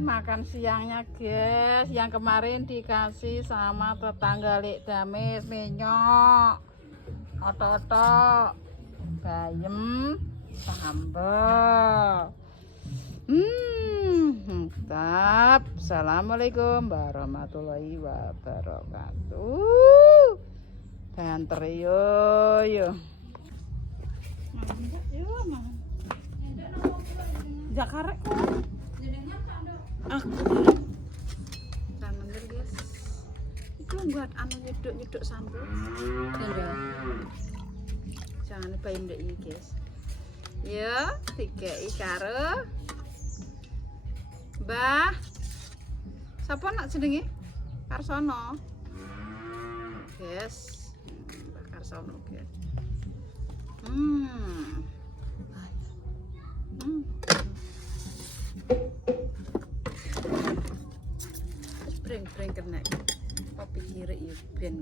makan siangnya guys, yang kemarin dikasih sama tetangga Lek Damis, menyok, otot-otot, bayam, sambal. Mantap. Assalamualaikum warahmatullahi wabarakatuh. Banter yo. Jak karek kok. Aku. Jangan guys. Itu buat anu nyeduk sambal. Enggak. Jangan lupa ndek iki guys. Ya, dikei karo Mbah. Sapa nak jenenge? Karsono. Guys. Mbah Karsono guys. Breng kena kopi kiri ya ben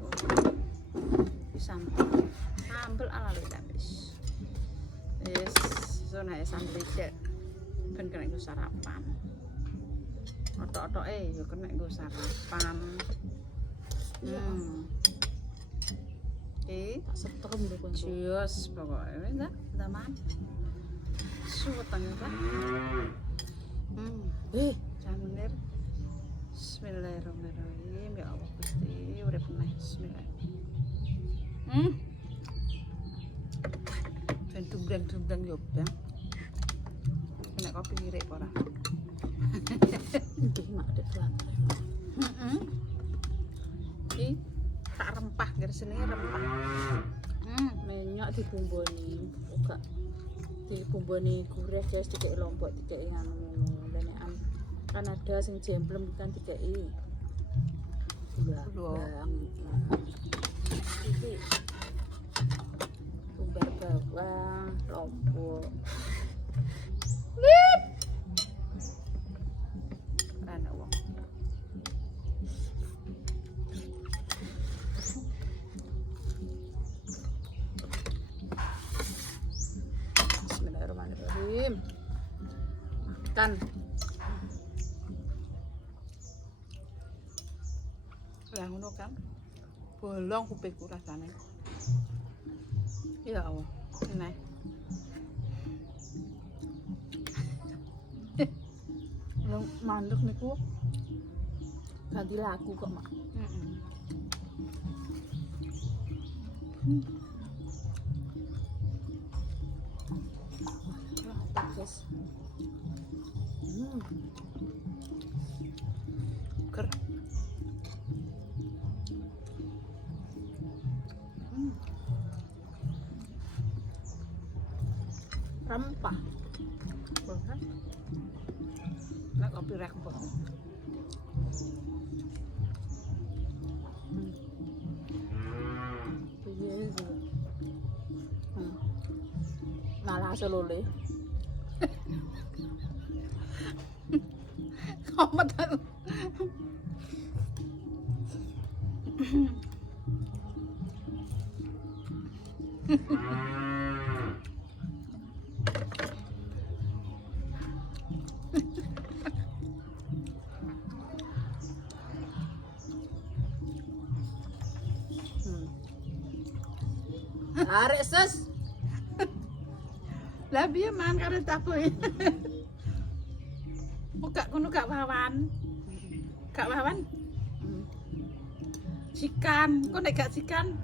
sambel ala Lek Damis. Yes, zona sambel iki ben kena nggo sarapan. Otok-otoke ya kena nggo sarapan. Tak setrum lho kon. Cius pokoke wis ta, teman. Suweteng ta. Jangan Bismillahirrahmanirrahim. Ya Allah Gusti, urip meneh. Bismillah. Ben dumbreng yo, Bang. Kena kopi ngirik ora? Nggih, mak dek telat. Iki tak rempah, ngger senenge rempah. Menyok dibumboni, uga dibumboni gurih guys, dikek lombok, dikek anu lenekan. Kan ada sing jemblem kan dikei bawang. Iki umbar bawang, lombok. Lip. Ana wong. Bismillahirrahmanirrahim. Makan. Lah ngono kan. Bolong kupingku rasane. Ya Allah, enak. Lho mandek niku ganti lagu kok, Mak. Guys. Ker. Rempah. Boleh. Nak kopi rek mbok. Piye iki? Malah selole. Komet aku. Arek ses. Lah piye man karo takoki. Gak ngono gak wawan. Gak wawan. Sikan, kok nek gak sikan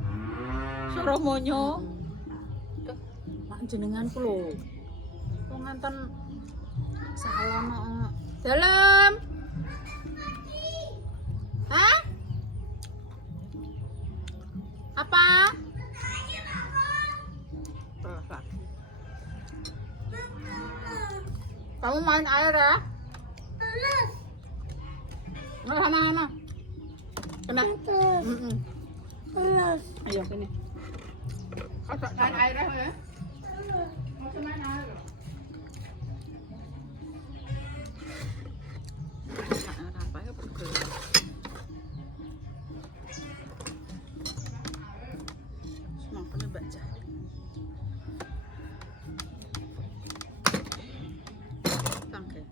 suruh monyo. Mak jenengan ku lho. Wong nganten salono. Dalam. Hah? Apa? Kamu main air ya? Sama. Kena. Ayo sini. Kau main air ya? Mau main air? Apa ya pegel? Semaknya baca. Tangke.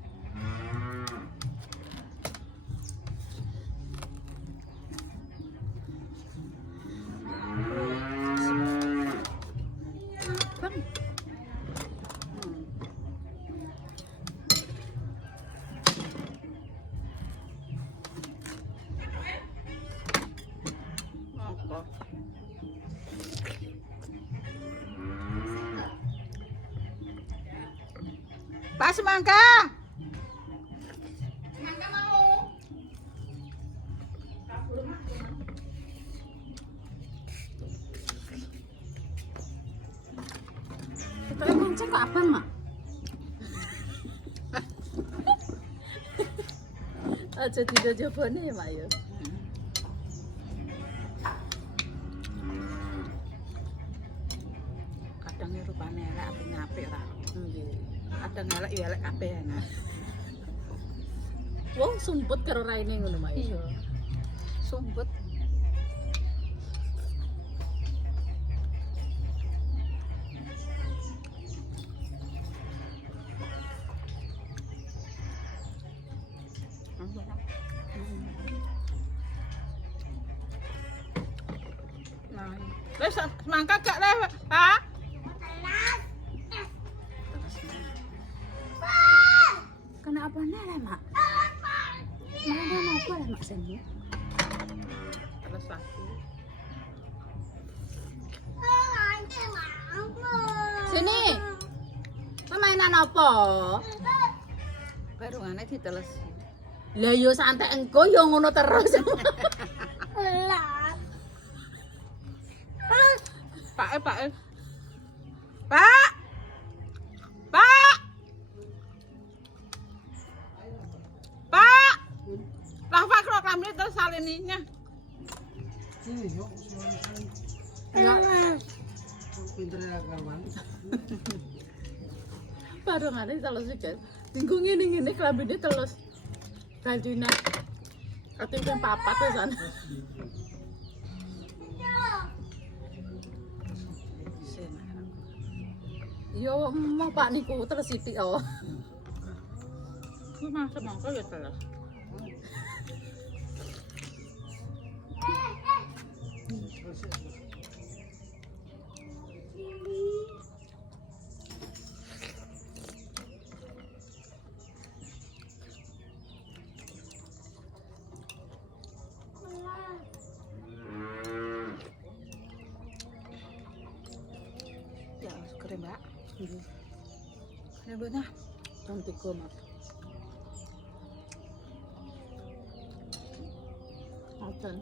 Pak semangka. Semangka mau. Kayak monceng kok abang, Mak? Aja tidak jawabane ya, Mak ya. Kadang ya rupane elek apik ra. Nggih. Kadang elek ya elek kabeh enak. Wong sumput karo raine ngono, Mak. Iya. Sumput. Nah, wis semangka gak le, Pak? Kena apa nih, Mak? Mana apa lah, Mak sini? Terus lagi. Sini. Permainan apa? Barungane diteles. Lah yo santai engko yo ngono terus. Pak. Pak. Pak. Pak. Rafa kok kami terus salininya. Barungane terus iki. Dinggo ngene-ngene klambine terus. Galdine. Ati ping 4 pisan. Yo mau Pak niku terus sithik oh. Ku mah semangka ya terus. Ya, keren, Mbak. Nggih. Ini benar. Jam 3, Mak. Aten.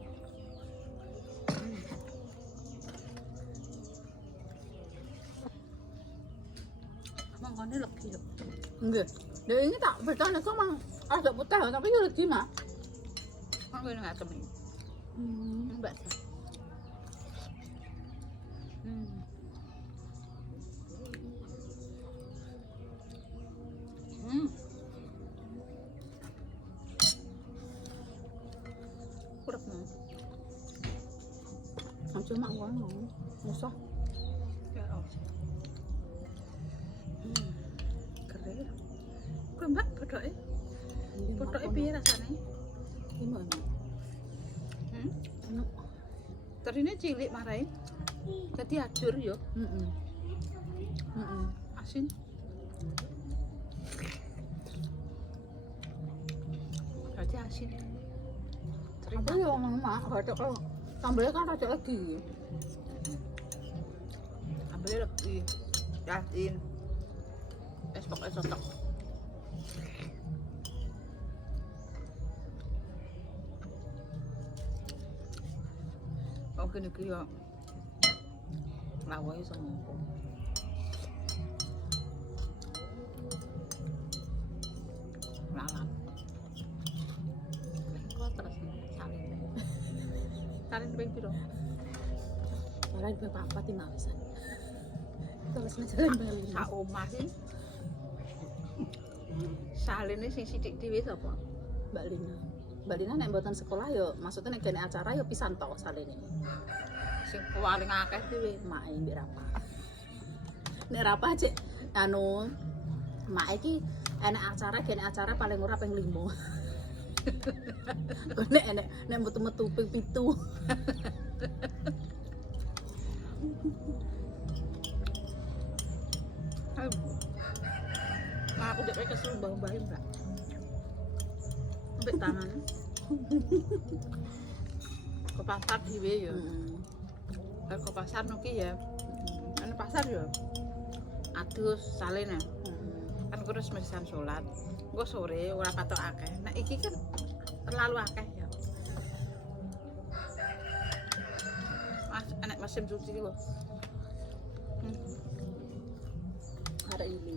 Mangkane legi lho. Nggih. Lah ini tak betane kok mang agak putih tapi yo legi, Mak. Mangkane enggak temen. Mbak. Kurang mau. Aja mak ngono. Usah. Ya Allah. Keren. Kok Mbak bodoke? Bodoke piye rasane? Gimana? Enak. Terine cilik marai. Dadi ajur yo. Heeh. Asin. Dadi asin. Apa ya ngomong mak, rada kok sambelnya kan rada lagi. Sambelnya legi. Asin. Wes pokoke cocok. Oke nih yo. Lawae semangka. Lalat. Kok terus salin. Salin ping piro? Ora ibu apa ti mak pisan. Terus jalan bali. Sak omah sih. Saline sing sithik dhewe sapa? Mbak Lina. Mbak Lina nek mboten sekolah yo maksudnya nek kene acara yo pisan tok saline. Sing paling akeh dhewe Mak mbek Rapa. Nek Rapa cek anu mak iki enek acara paling ora ping 5. Nek metu-metu ping 7. Aku dek kesel mbah-mbahe, Mbak. Mbek tangan. Ke pasar dhewe ya. Ke pasar nuki ya. Ana pasar ya. Adus salene. Kan terus mesisan sholat. Engko sore ora patok akeh. Nah iki kan terlalu akeh ya. Mas anak mesin cuci iki kok. Hari ini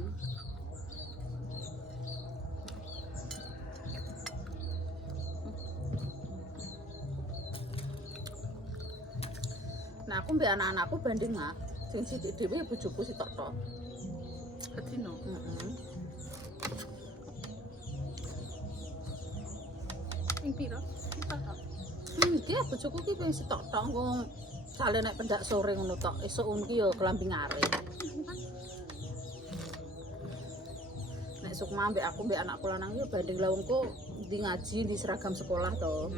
nah aku mbak anak-anakku banding mak sing sithik dhewe bojoku sitok tok. Kedino. Ping pira? Sitok tok. Iki bojoku ki ping sitok tok engko sale nek pendak sore ngono tok. Esuk ngono ki ya kelambi ngarep. Nek Sukma mbek aku mbek anakku lanang yo banding lawungku di ngaji di seragam sekolah to.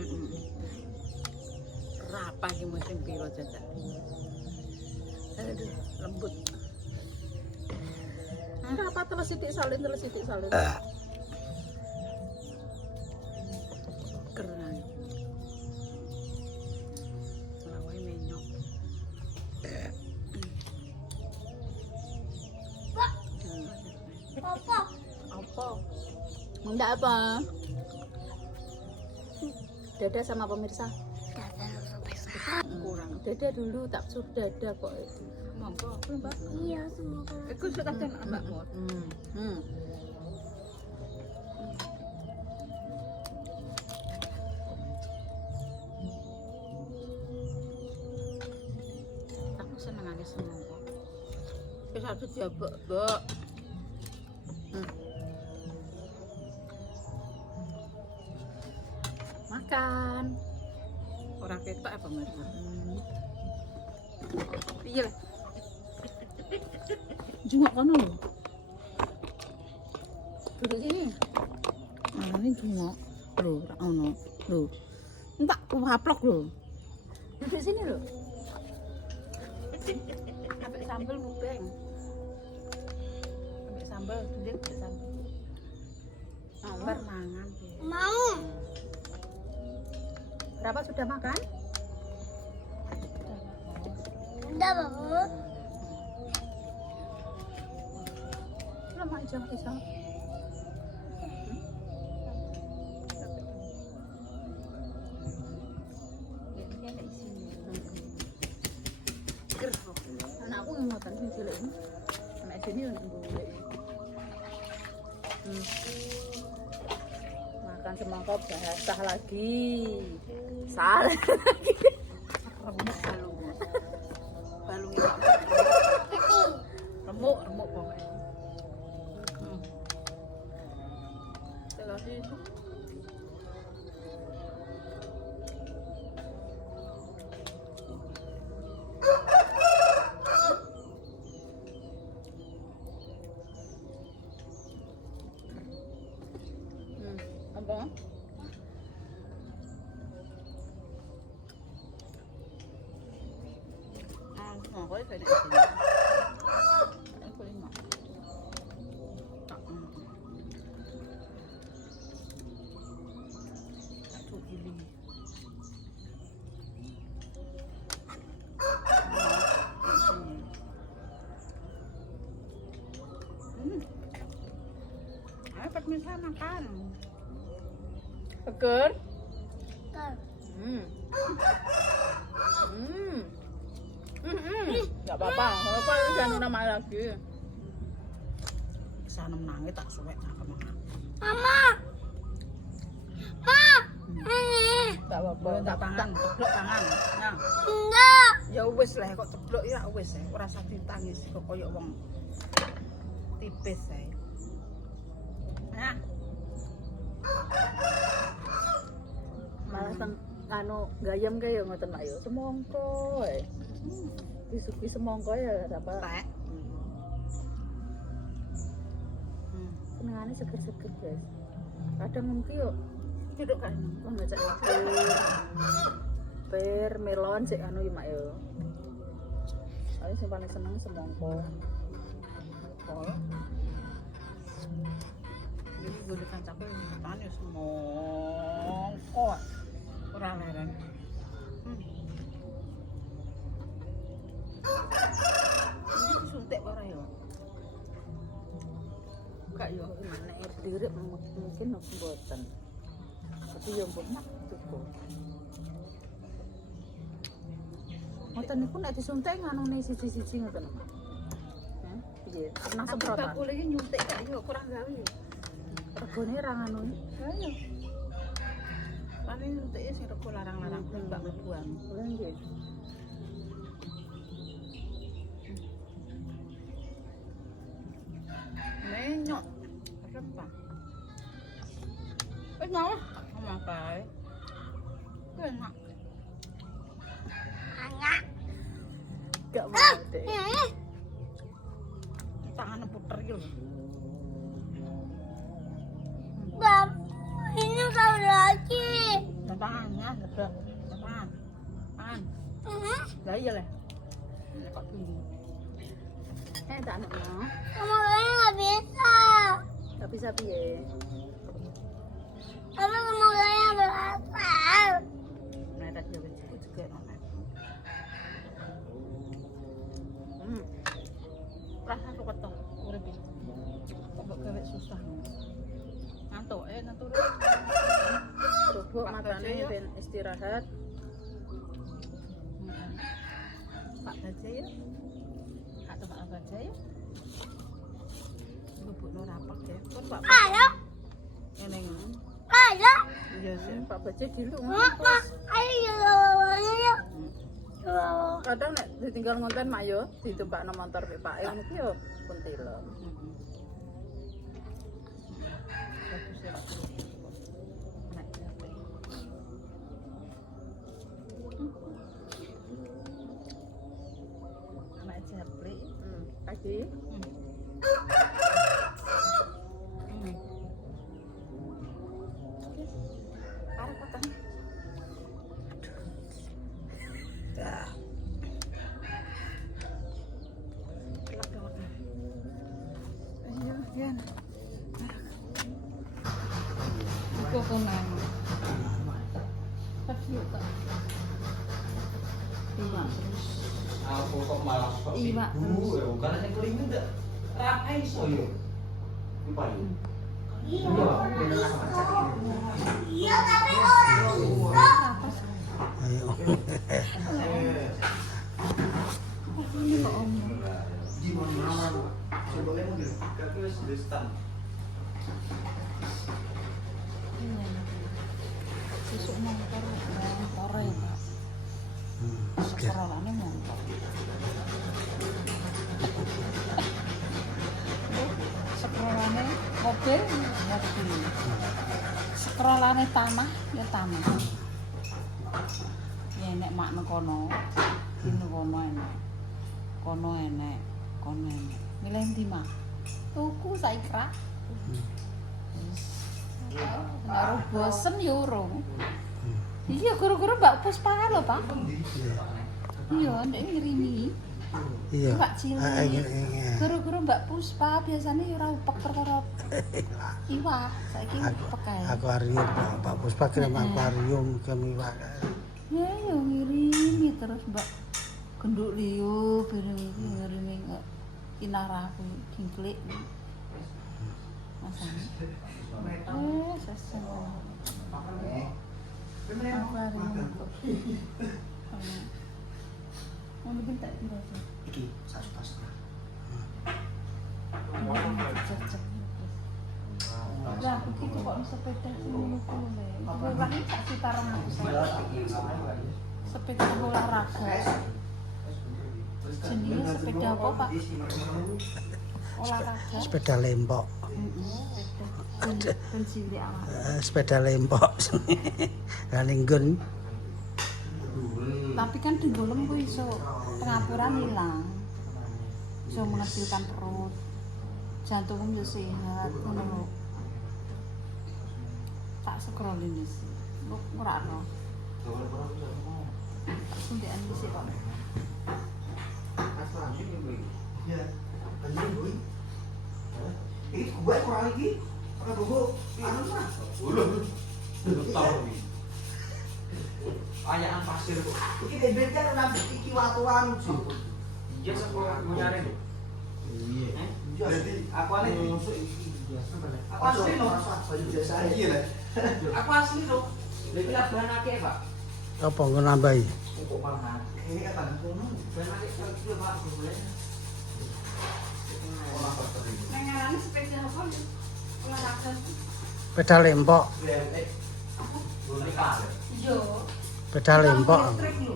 Rapa iki musim piro jajak. Aduh, lembut. Apa terus sithik salin. Keren. Lawe menyok. Apa? Enggak apa. Dadah sama pemirsa. Kurang. Dadah dulu tak suruh dadah kok. Monggo. Mbak. Iya, semoga. Iku sudah ten mbakmu. Aku senengane semangka. Wis aku diabek, Mbok. Makan. Ora ketok apa pemirsa? Piye? Jungok kono lho. Duduk sini. Ini jungok. Lho, ora ono. Lho. Entak waplok lho. Duduk sini lho. Ambek sambel mubeng. Ambek sambel, ndek ambek sambel. Ambar mangan. Mau. Berapa sudah makan? Udah, Bapak. Lama aja bisa. Anakku ngoten sing cilik ini. Anak sini yo nek golek. Makan semangka basah lagi. Salah lagi. Balung remuk pokoknya. Terus itu Apa? monggo iki nek sini. Aku lima. Tak. Satu gili. Ayo pemirsa makan. Seger? Kan. Enggak apa-apa. Apa jangan nama lagi. Sana menangi tak suwek cakep makan. Mama. Ma. Enggak apa-apa. Tak pangan, ceblok pangan. Nah, Enggak. ya wis lah kok ceblok ya wis ora usah ditangis kok koyo wong tipis ae. Nah, Malah teng anu gayam kaya ngoten Mak yo. Semongko ae. Disuki semongko ya apa? tek. Senengane seger-seger, guys. Kadang mungkin yo Duduk kan. wong ngajak per melon sik anu yo Mak yo. Aku sing paling seneng semongko. Oh. Jadi gue kancaku tanya semongko. Ora leren. Ini disuntik ora ya? buka yo gimana diri mungkin mboten. Tapi yo mbok cukup. Ngoten niku nek disuntik nganune siji-siji ngoten, Mak. Heh, piye? Pernah semprotan. Aku lagi nyuntik kak yo kurang gawe. Regone ra nganune. Ayo. Paling nyuntiknya sing rego larang-larang mbak mlebuan. Lha nggih. Menyok. Rempah. Enak. Sama kae. Enak. Anak. Gak mau deh. Tangannya puter gitu. Bab, ini kau lagi. Tangannya ada. Tangan. Tangan. Lah iya lah. Ini kok tinggi. Tak anak mau. Kamu kayaknya nggak bisa. Gak bisa piye. Kamu kayaknya berasal. Meledak ya wajibku juga nona. Rasa suka tong. Urip iki. Kok gawe susah. Ngantuk ngantuk. Bubuk makane ben istirahat. Pak baca ya. Atau Pak baca ya. Bubuk rapat ya. Kon Pak. Ayo, Ngene ngene. ayo. Iya sih. Pak baca dulu. Mama, ayo yuk. Kadang nek ditinggal ngonten mak yo ditembakno motor pek Pak ngono ki yo pun tilem. Bagus ya. Anak japri. Lagi. Arep potong. Ayo, Yan. Kok konang. Tapi yuk tak. Iya. Aku kok malah kok Iya, ibu ya bukan hanya kering enggak rapai iso yo lupa yo iya bener sama cak Iya, tapi orang bisa. gimana mama coba lemu dulu kaki wis destan Sesuk motor ya, Pak. Sekolahane motor. Sekolahane mobil. Sekolahane tanah ya tanah. Ya nek mak nang kono, dino kono enek. Kono enek, kono enek. Milih ndi, Mak? Tuku saiki ra. Baru bosen ya urung. Iya, guru-guru Mbak Puspa kan lho, Pak. Iya, ndek ngirimi. Iya. Mbak Cilik. Guru-guru Mbak Puspa biasanya ya ora upek perkara iwak. Saiki upek kae. Akuarium Pak Puspa kirim akuarium ke iwak. Ya, yo ngirimi terus Mbak Genduk Liyo bareng iki ngirimi kok kinaraku dingklik. Masane. Sesen. Akuarium kok. Mau dibentak piro sih? iki 1,5 Lah, aku gitu kok sepeda sini kuwi. Ora iki sak sitaran aku. Sepeda olahraga. Jenenge sepeda apa, Pak? Olahraga. Sepeda lempok. Ben cilik awak. Sepeda lempok. Galinggun. Tapi kan digolong kuwi iso pengaturan hilang. Iso mengecilkan perut. Jantungmu yo sehat ngono lho. Tak scrollin wis. Ora ono. Suntikan dhisik kok. iya anjing gue iki gue kurang lagi pakai bobo anu mah tahu nih ayaan pasir kok iki debet kan nang iki watuan sih iya sekolah nyari lho iya jadi aku ane masuk iki Aku asli loh. Biasa aja lah. Aku asli loh. Lagi labuhan akeh, Pak. Apa engko nambahi? Untuk pangan. Ini kan tadi kono. Ben akeh kilo, Pak. Boleh. Nang ngarani sepeda apa ya? Olahraga. Sepeda lempok, Boleh kali. Yo. sepeda lempok. Listrik lho.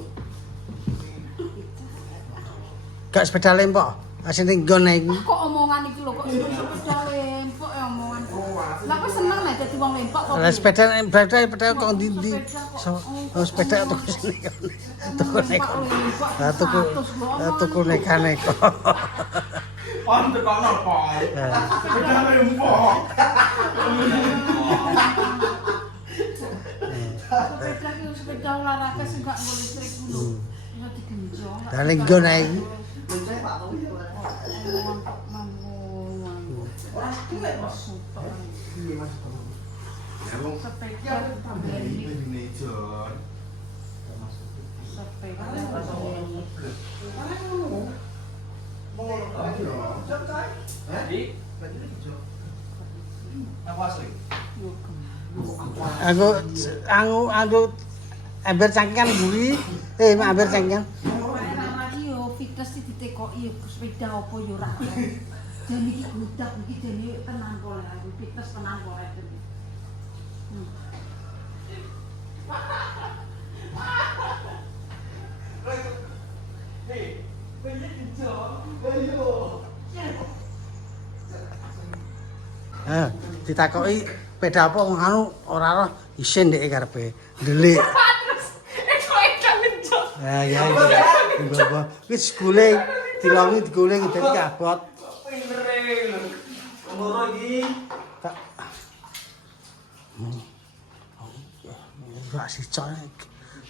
Gak sepeda lempok. Asine nggon iku. Kok omongan iki lho kok sepeda lempok ya omongan. Lah kok seneng nek dadi wong lempok kok. Lah sepeda kok ndi-ndi. Sepeda tuku sini. Tuku nek. Lah tuku nekane kok. On tekono, Pak. Sepeda lempok. Sepeda ki sepeda olahraga sing gak nggo listrik lho. Ya digenjong. Lah ning nggon ae. Lonceng, Pak. Ora tuwek, Pak. Iya, Mas. Ya, wong Sepeda tambah ini. Jon. Sepeda. Aku ember cangkingan buri. Ember cangkingan. Lagi yo fitness iki ditekoki sepeda apa yo ora. Jane iki budak iki jane tenan kok aku fitness tenan kok rek. Ditakoki sepeda apa anu ora ora isin ndek karepe. Ndelik. Ya. Mbok. Wis guling, dilongi diguling dadi kabot. Pintere lho. Umur iki Tak. Ora sicok.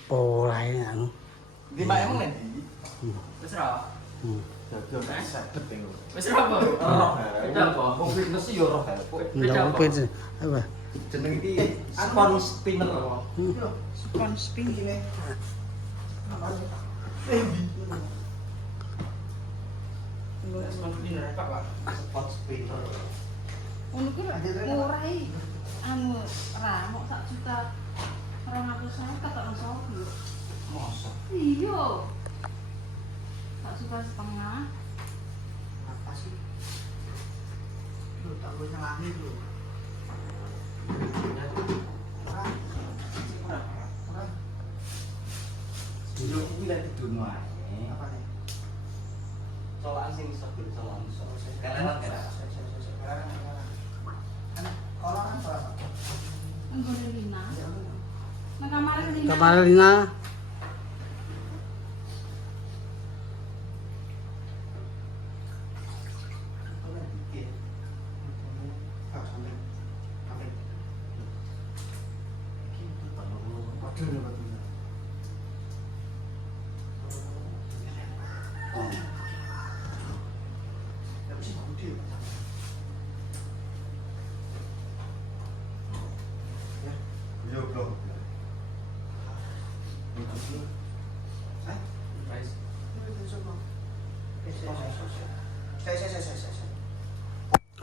Polahe anu. di mak emang nanti. Wis ra. Dadi ora sabet engko. Wis ra apa? Roh. Beda apa? Wong fitness yo roh. Ndak pede. Apa? Jeneng iki spon spinner. Spon spin iki. Spon spinner apa, Pak? Spon spinner. Ngono ki murah iki. Anu ra mok 1.200.000 tak ono sopo. Mosok. Iya. 1.500.000. Apa sih? Lu tak boleh nyalahin lu. Dulu kuwi lek didono ae. Apa nih? Colokan sing iso colokan iso. Karena colokan berapa? Enggone Lina. Nang kamar Lina. Kamar Lina.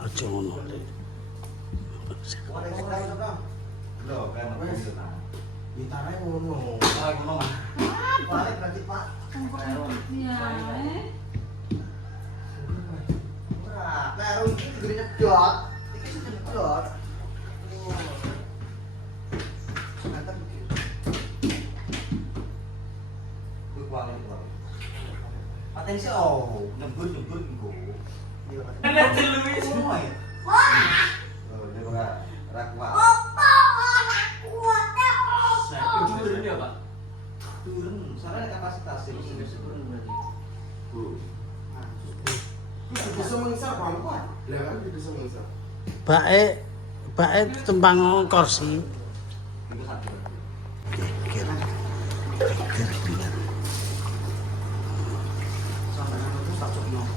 Aja ngono. Gitarnya ngono. Ah, ngono mah. Balik berarti, Pak. Iya. Ora, nek ro iki gede nyedot. Iki sing nyedot. Sangat iki. Kuwi kuwi iki. Paten sih nyebur engko. Ana deluwi semua ya. Wah. Oh, dia ora kuat. Opo ora kuat opo. Turun ya, Pak? Turun, soalnya kapasitas ini sudah turun berarti. Bisa mengisar kuat. Lah kan bisa mengisar. Bae tembang kursi. Itu satu. Kira. Sampai itu tak cocok.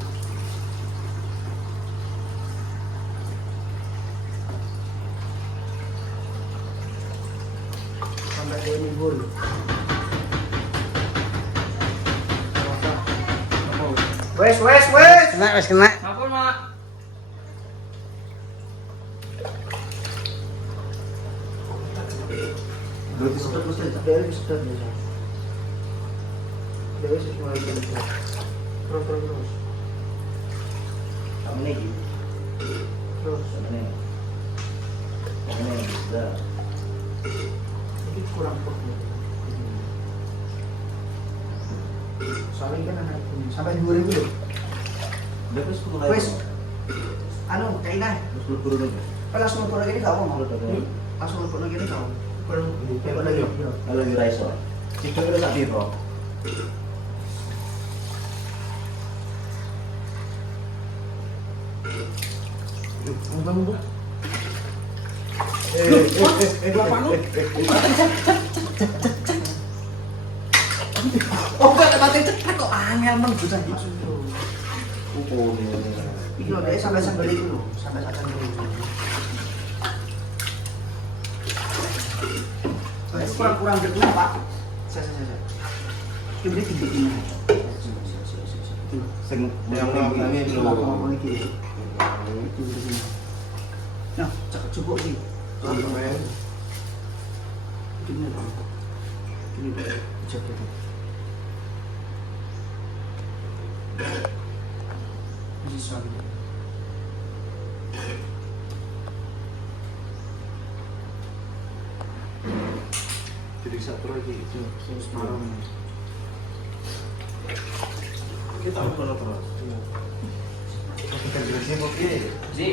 Sampai ke minggu. Wes. Kena wis kena. Sampun, Mak. Berarti sedot mesti aja. Dari sedot ya. Dari mulai dari sedot. Terus. Kamu nih. Terus. Kamu nih. Udah. Ini kurang pokoknya. Soalnya kan anak sampai 2000 loh. Udah terus mulai. Wes. Anu, kayak ini. Terus buru-buru lagi. Langsung lapor lagi kau mau. Langsung lapor lagi kau. Lapor lagi. Kalau lagi raiso. Cipta udah sak piro? Bang. Bapak lu. Oh, enggak batin cepat kok angel bang bocah iki. Kumpul. Iki lho dek sampai sambel iku lho, sampai sambel iku. Itu kurang gitu Pak. Saya. Iki beri tinggi ini. Sing yang ngomongnya itu lho. Ngomong iki. Nah, cakep cukup sih. Sampai. Ini Bang. Ini jaga itu. Ini suami. Jadi satu lagi itu Malam. kita udah terus. Kita jadi oke. Ji.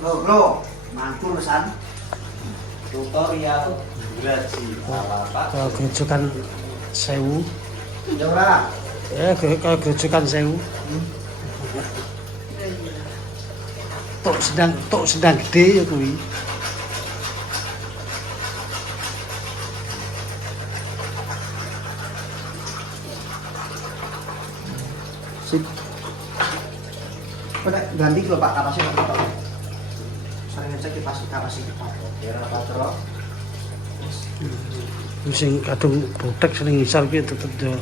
Bro, mantul san. Tutorial graji apa? Kalau gerujukan sewu, Ya ora. ya kalau gerujukan sewu. Tok sedang gede ya kuwi. Sip. Pada ganti lho Pak kapasitas Pak. Saya ngecek kapasitas Pak. Kira patro. Sing kadung botek sing ngisor ki tetep yo